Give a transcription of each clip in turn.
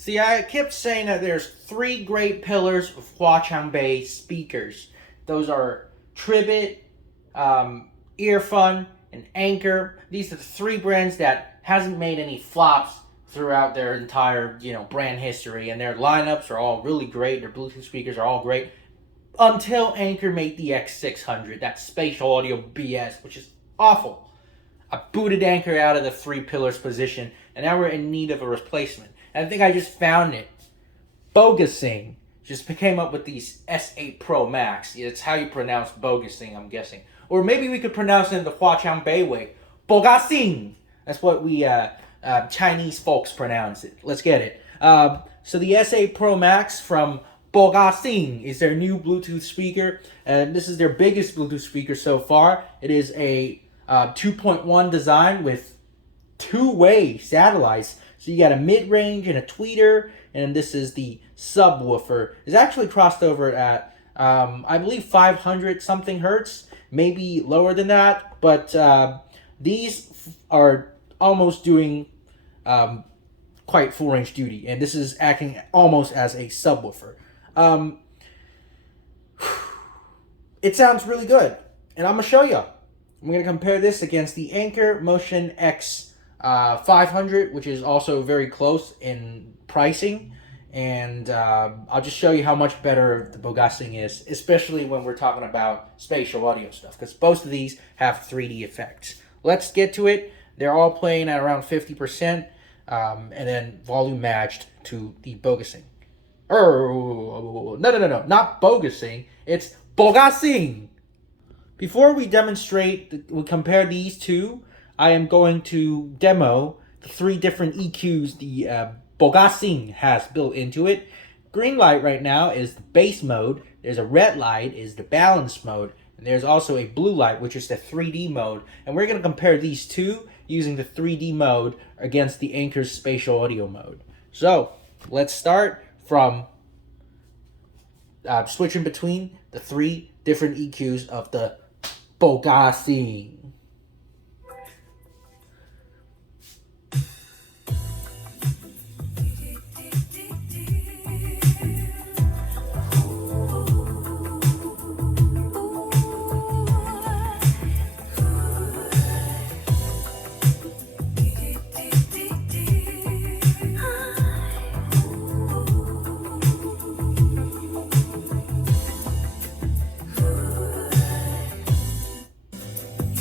See, I kept saying that there's three great pillars of Huaqiangbei speakers. Those are Tribit, Earfun, and Anker. These are the three brands that hasn't made any flops throughout their entire, brand history, and their lineups are all really great. Their Bluetooth speakers are all great until Anker made the X600, that spatial audio BS, which is awful. I booted Anker out of the three pillars position, and now we're in need of a replacement. And I think I just found it. Bogasing just came up with these S8 Pro Max. It's how you pronounce Bogasing, I'm guessing. Or maybe we could pronounce it in the Huaqiangbei way. Bogasing! That's what we Chinese folks pronounce it. Let's get it. So the S8 Pro Max from Bogasing is their new Bluetooth speaker. And this is their biggest Bluetooth speaker so far. It is a 2.1 design with two-way satellites. So you got a mid-range and a tweeter, and this is the subwoofer. It's actually crossed over at, I believe, 500 something hertz, maybe lower than that. But these are almost doing quite full-range duty, and this is acting almost as a subwoofer. It sounds really good, and I'm going to show you. I'm going to compare this against the Anker Motion X500, which is also very close in pricing. And I'll just show you how much better the Bogasing is, especially when we're talking about spatial audio stuff, because both of these have 3D effects. Let's get to it. They're all playing at around 50%, and then volume matched to the Bogasing. No, not Bogasing. It's Bogasing. Before we we compare these two, I am going to demo the three different EQs the Bogasing has built into it. Green light right now is the bass mode. There's a red light is the balance mode. And there's also a blue light, which is the 3D mode. And we're going to compare these two using the 3D mode against the Anker's spatial audio mode. So let's start from switching between the three different EQs of the Bogasing.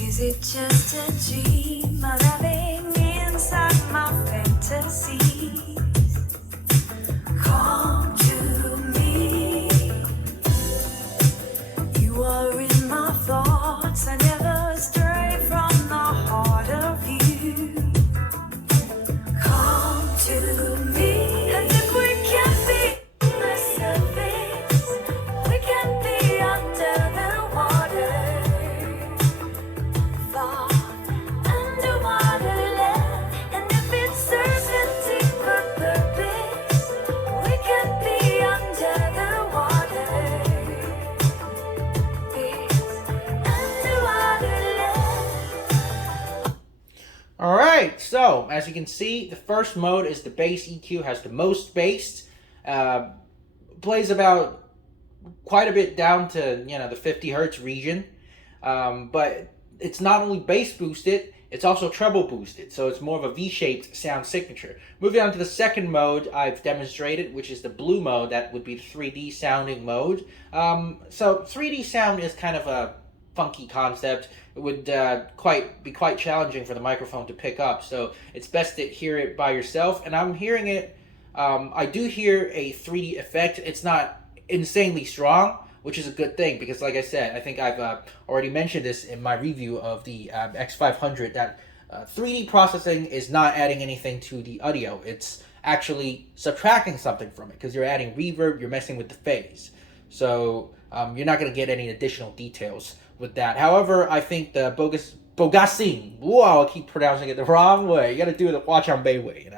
Is it just a dream I'm having inside my fantasies? Come to me. You are in my thoughts. I never stray from the heart of you. Come to me. And if we can't be on the surface, we can be under the water. Alright, so as you can see, the first mode is the bass EQ, has the most bass, plays about quite a bit down to, the 50 hertz region, but it's not only bass boosted, it's also treble boosted, so it's more of a V-shaped sound signature. Moving on to the second mode I've demonstrated, which is the blue mode. That would be the 3D sounding mode. So 3D sound is kind of a funky concept. It would be quite challenging for the microphone to pick up, so it's best to hear it by yourself. And I'm hearing it. I do hear a 3D effect. It's not insanely strong, which is a good thing, because like I said, I think I've already mentioned this in my review of the X500, that 3D processing is not adding anything to the audio. It's actually subtracting something from it, because you're adding reverb, you're messing with the phase. So you're not going to get any additional details with that. However, I think the Bogasing, wow, I keep pronouncing it the wrong way. You got to do it the Huaqiangbei way,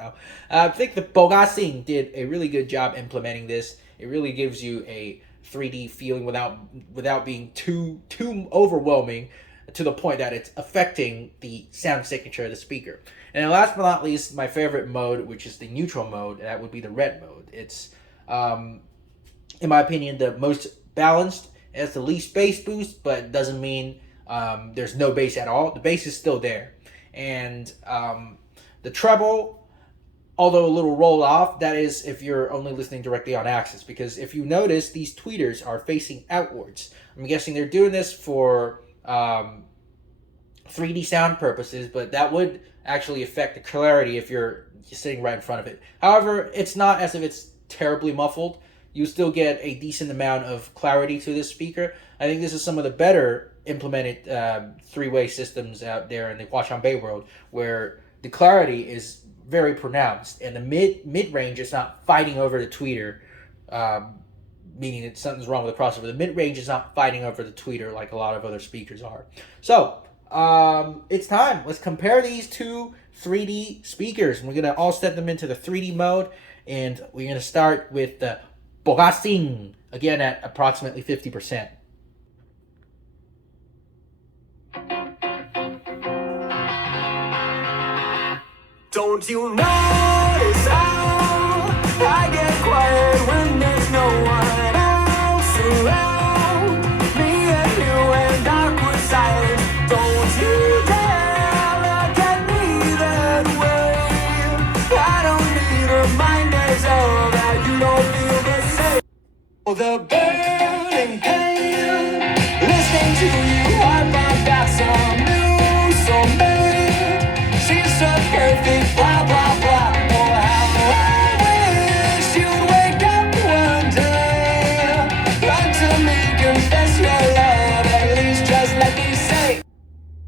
I think the Bogasing did a really good job implementing this. It really gives you a 3D feeling without being too overwhelming, to the point that it's affecting the sound signature of the speaker. And then last but not least, my favorite mode, which is the neutral mode, that would be the red mode. It's, in my opinion, the most balanced. It has the least bass boost, but doesn't mean there's no bass at all. The bass is still there. And the treble, although a little rolled off, that is if you're only listening directly on axis. Because if you notice, these tweeters are facing outwards. I'm guessing they're doing this for 3D sound purposes, but that would actually affect the clarity if you're sitting right in front of it. However, it's not as if it's terribly muffled. You still get a decent amount of clarity to this speaker. I think this is some of the better implemented three-way systems out there in the Huaqiangbei world, where the clarity is very pronounced, and the mid-range is not fighting over the tweeter, meaning that something's wrong with the processor. The mid-range is not fighting over the tweeter like a lot of other speakers are. So, it's time. Let's compare these two 3D speakers. And we're going to all step them into the 3D mode, and we're going to start with the Bogasing, again at approximately 50%. Don't you notice how I get quiet when there's no one else around? Me and you and awkward silence. Don't you dare look at me that way. I don't need reminders of that you don't feel the same. Oh, the burning pain, listening to you harp about some new soulmate. She's so perfect, blah, blah, blah. Oh, how I wish you'd wake up one day. Run to me, confess your love, at least just let me say.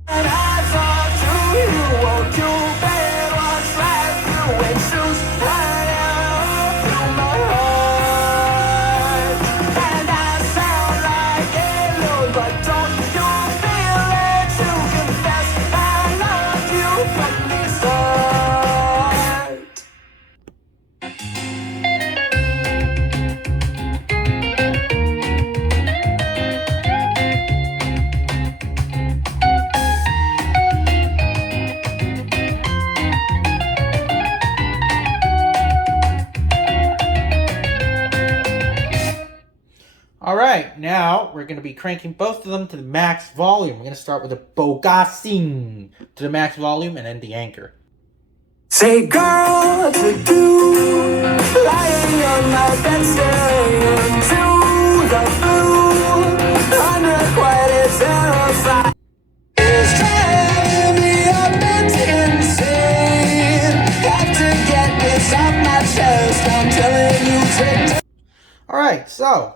And I talk to you, won't you bet what's right through and shoes right out through my heart. And I sound like a load, but don't you feel it to confess I love you from the start. All right, now we're going to be cranking both of them to the max volume. We're going to start with the Bogasing to the max volume, and then the Anker. Say, girl, what to do? Lying on my bed, staring into the blue. Unrequited, terrified. It's driving me up and insane. Have to get this off my chest. I'm telling you to. All right, so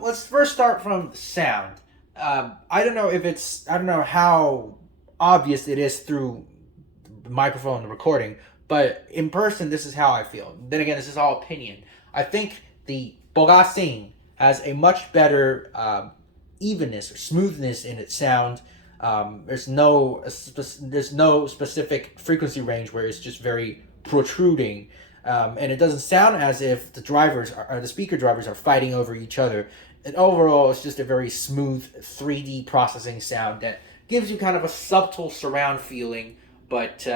let's first start from sound. I don't know how obvious it is through the microphone and the recording, but in person, this is how I feel. Then again, this is all opinion. I think the Bogasing has a much better evenness or smoothness in its sound. There's no specific frequency range where it's just very protruding. And it doesn't sound as if the speaker drivers are fighting over each other. And overall, it's just a very smooth 3D processing sound that gives you kind of a subtle surround feeling, but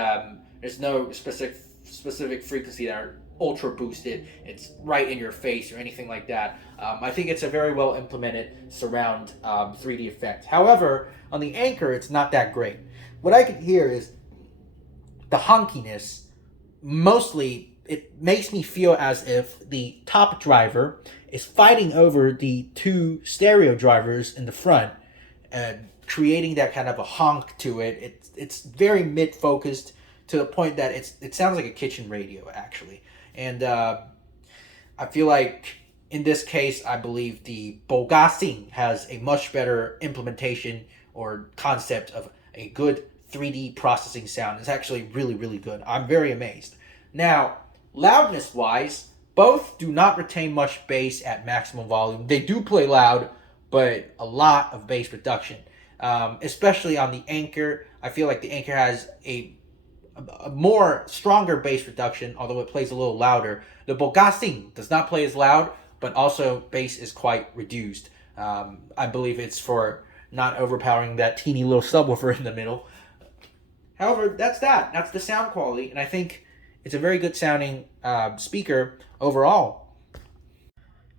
there's no specific frequency that are ultra boosted. It's right in your face or anything like that. I think it's a very well implemented surround 3D effect. However, on the Anker, it's not that great. What I can hear is the honkiness. Mostly, it makes me feel as if the top driver is fighting over the two stereo drivers in the front, and creating that kind of a honk to it. It's very mid-focused to the point that it sounds like a kitchen radio, actually. And I feel like in this case, I believe the Bogasing has a much better implementation or concept of a good 3D processing sound. It's actually really, really good. I'm very amazed. Now, loudness-wise, both do not retain much bass at maximum volume. They do play loud, but a lot of bass reduction. Especially on the Anker. I feel like the Anker has a more stronger bass reduction, although it plays a little louder. The Bogasing does not play as loud, but also bass is quite reduced. I believe it's for not overpowering that teeny little subwoofer in the middle. However, that's that. That's the sound quality, and I think it's a very good sounding speaker overall.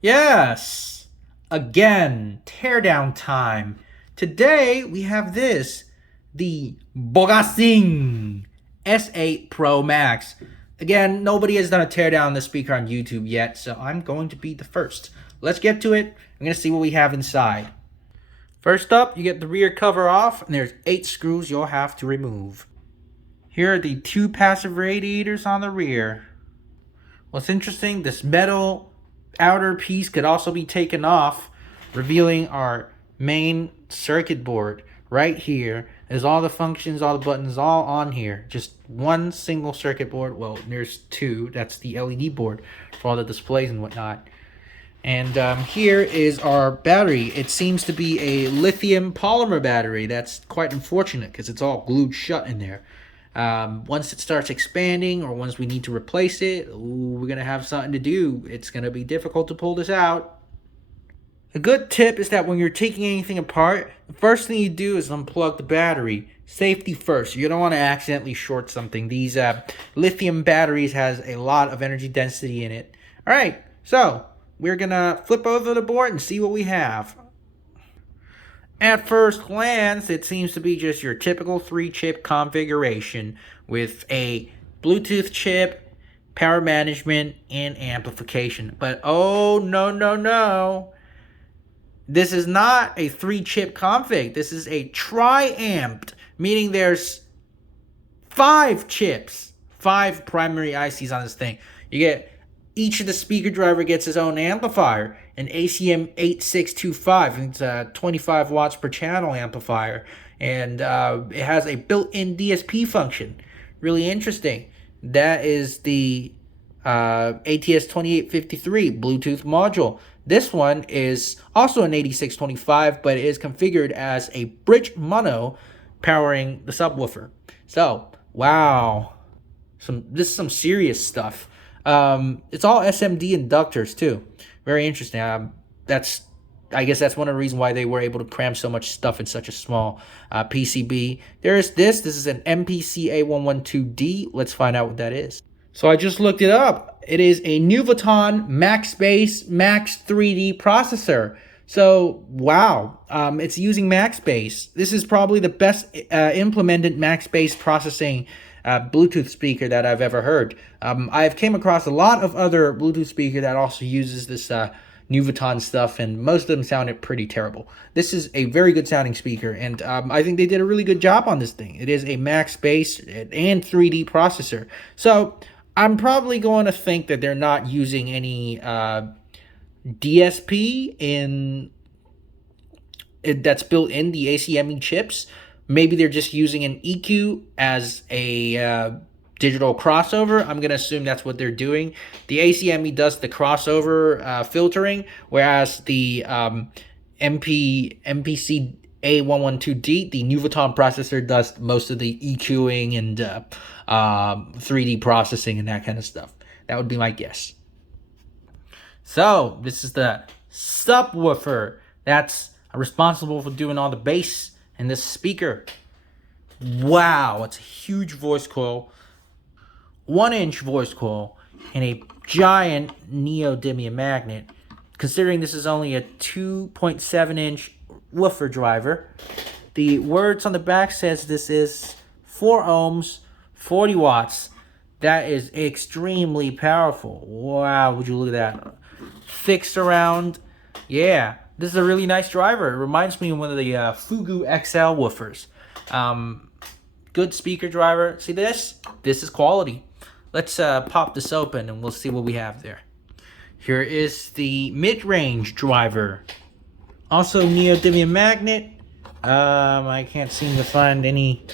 Yes! Again, teardown time. Today, we have this. The Bogasing S8 Pro Max. Again, nobody has done a teardown on this speaker on YouTube yet, so I'm going to be the first. Let's get to it. I'm going to see what we have inside. First up, you get the rear cover off, and there's 8 screws you'll have to remove. Here are the 2 passive radiators on the rear. What's interesting, this metal outer piece could also be taken off, revealing our main circuit board. Right here is all the functions, all the buttons, all on here. Just one single circuit board. Well, there's 2. That's the LED board for all the displays and whatnot. And here is our battery. It seems to be a lithium polymer battery. That's quite unfortunate because it's all glued shut in there. Once it starts expanding or once we need to replace it, we're going to have something to do. It's going to be difficult to pull this out. A good tip is that when you're taking anything apart, the first thing you do is unplug the battery. Safety first. You don't want to accidentally short something. These lithium batteries has a lot of energy density in it. All right, so we're going to flip over the board and see what we have. At first glance, it seems to be just your typical 3-chip configuration with a Bluetooth chip, power management, and amplification. But oh, no. This is not a 3-chip config. This is a tri-amped, meaning there's 5 chips, 5 primary ICs on this thing. You get each of the speaker driver gets his own amplifier, an ACM 8625. It's 25 watts per channel amplifier, and it has a built-in DSP function. Really interesting. That is the ATS 2853 Bluetooth module. This one is also an 8625, but it is configured as a bridge mono powering the subwoofer. So, wow. This is some serious stuff. It's all SMD inductors too. Very interesting. I guess that's one of the reasons why they were able to cram so much stuff in such a small PCB. There's this. This is an MPC-A112D. Let's find out what that is. So I just looked it up. It is a Nuvoton MaxBase Max 3D processor. So, wow. It's using MaxBase. This is probably the best implemented MaxBase processing Bluetooth speaker that I've ever heard. I've came across a lot of other Bluetooth speaker that also uses this Nuvoton stuff, and most of them sounded pretty terrible. This is a very good sounding speaker, and I think they did a really good job on this thing. It is a MaxBase and 3D processor. So I'm probably going to think that they're not using any DSP that's built in the ACME chips. Maybe they're just using an EQ as a digital crossover. I'm going to assume that's what they're doing. The ACME does the crossover filtering, whereas the MPC A112D, the Nuvoton processor, does most of the EQing and 3D processing and that kind of stuff. That would be my guess. So, this is the subwoofer that's responsible for doing all the bass in this speaker. Wow, it's a huge voice coil, 1-inch voice coil, and a giant neodymium magnet. Considering this is only a 2.7-inch woofer driver, the words on the back says this is 4 ohms, 40 watts. That is extremely powerful. Wow, would you look at that? Thick surround. Yeah, this is a really nice driver. It reminds me of one of the Fugu XL woofers. Good speaker driver. See this? This is quality. Let's pop this open and we'll see what we have there. Here is the mid-range driver. Also neodymium magnet. I can't seem to find any.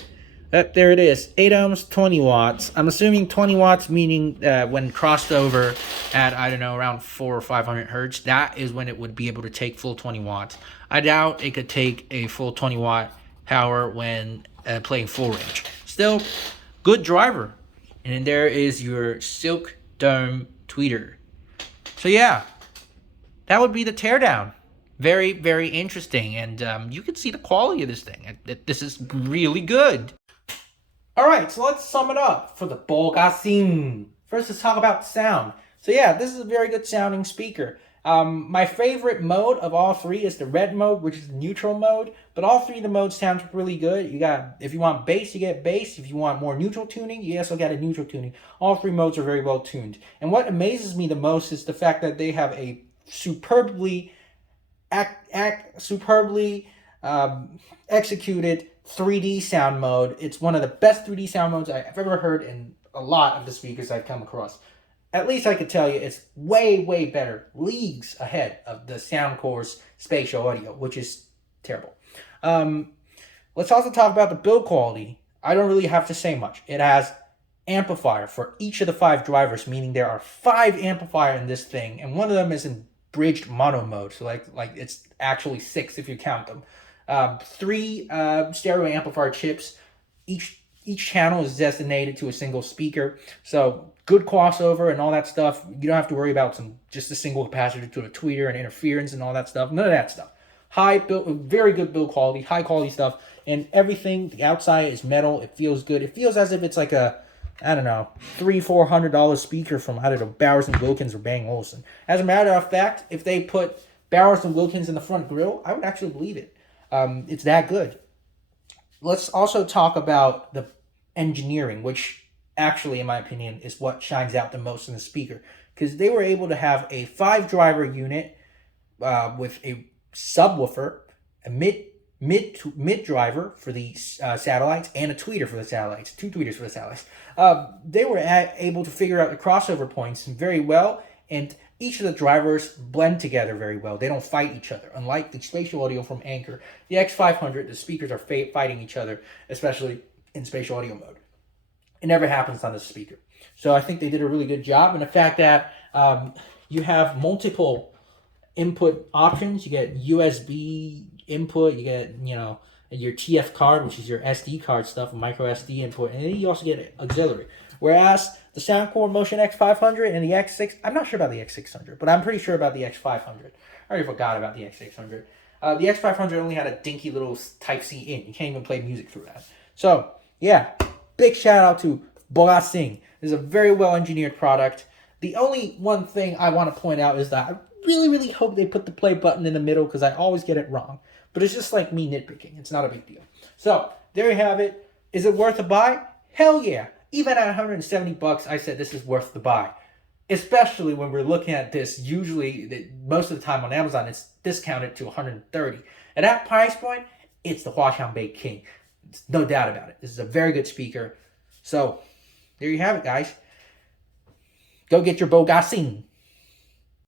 There it is. 8 ohms, 20 watts. I'm assuming 20 watts meaning when crossed over at, I don't know, around 400 or 500 hertz. That is when it would be able to take full 20 watts. I doubt it could take a full 20 watt power when playing full range. Still, good driver. And then there is your Silk Dome tweeter. So yeah, that would be the teardown. Very, very interesting. And you can see the quality of this thing. This is really good. All right, so let's sum it up for the Bogasing. First, let's talk about sound. So yeah, this is a very good sounding speaker. My favorite mode of all three is the red mode, which is the neutral mode. But all three of the modes sound really good. You got, if you want bass, you get bass. If you want more neutral tuning, you also got a neutral tuning. All three modes are very well tuned. And what amazes me the most is the fact that they have a superbly executed 3D sound mode. It's one of the best 3D sound modes I've ever heard in a lot of the speakers I've come across. At least I could tell you it's way, way better, leagues ahead of the Soundcore's spatial audio, which is terrible. Let's also talk about the build quality. I don't really have to say much. It has amplifier for each of the 5 drivers, meaning there are 5 amplifier in this thing, and one of them is in bridged mono mode, so like it's actually 6 if you count them. 3 stereo amplifier chips. Each channel is designated to a single speaker, so good crossover and all that stuff. You don't have to worry about just a single capacitor to a tweeter and interference and all that stuff. None of that stuff. Very good build quality, high quality stuff, and everything. The outside is metal. It feels good. It feels as if it's like a, I don't know, $300-400 speaker from, I don't know, Bowers & Wilkins or Bang & Olufsen. As a matter of fact, if they put Bowers & Wilkins in the front grille, I would actually believe it. It's that good. Let's also talk about the engineering, which actually, in my opinion, is what shines out the most in the speaker. Because they were able to have a 5-driver unit with a subwoofer, a mid driver for the satellites, and a tweeter for the satellites. 2 tweeters for the satellites. They were able to figure out the crossover points very well, and each of the drivers blend together very well. They don't fight each other. Unlike the spatial audio from Anker, the X500, the speakers are fighting each other, especially in spatial audio mode. It never happens on this speaker. So I think they did a really good job. And the fact that you have multiple input options. You get USB input. You get, your TF card, which is your SD card stuff, micro SD input. And then you also get auxiliary. Whereas the Soundcore Motion X500 and the X6, I'm not sure about the X600, but I'm pretty sure about the X500. I already forgot about the X600. The X500 only had a dinky little Type-C in. You can't even play music through that. So, yeah, big shout out to Bogasing. This is a very well engineered product. The only one thing I want to point out is that I really, really hope they put the play button in the middle because I always get it wrong. But it's just like me nitpicking. It's not a big deal. So, there you have it. Is it worth a buy? Hell yeah. Even at $170, I said this is worth the buy. Especially when we're looking at this, usually, most of the time on Amazon, it's discounted to $130. At that price point, it's the Huaqiangbei King. There's no doubt about it. This is a very good speaker. So, there you have it, guys. Go get your Bogasing.